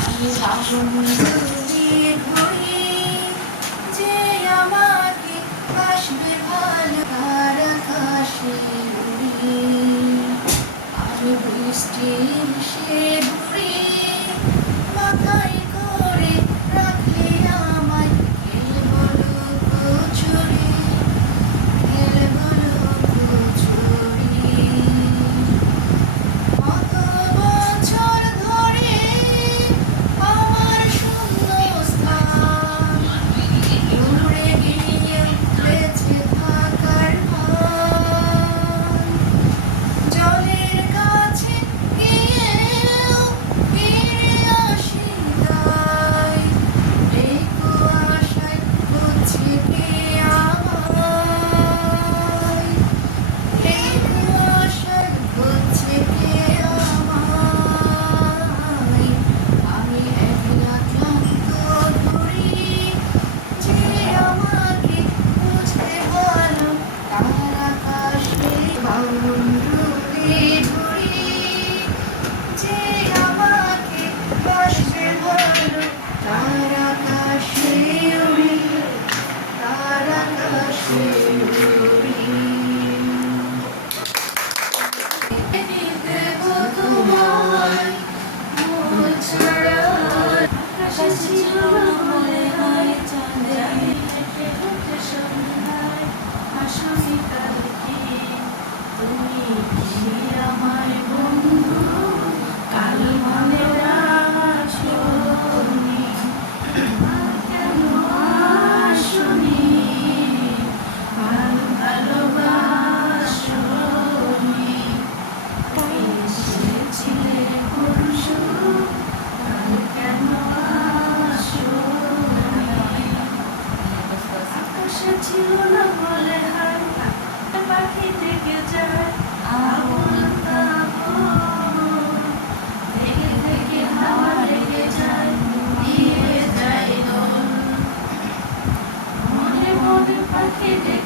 আমি Baban Thank you.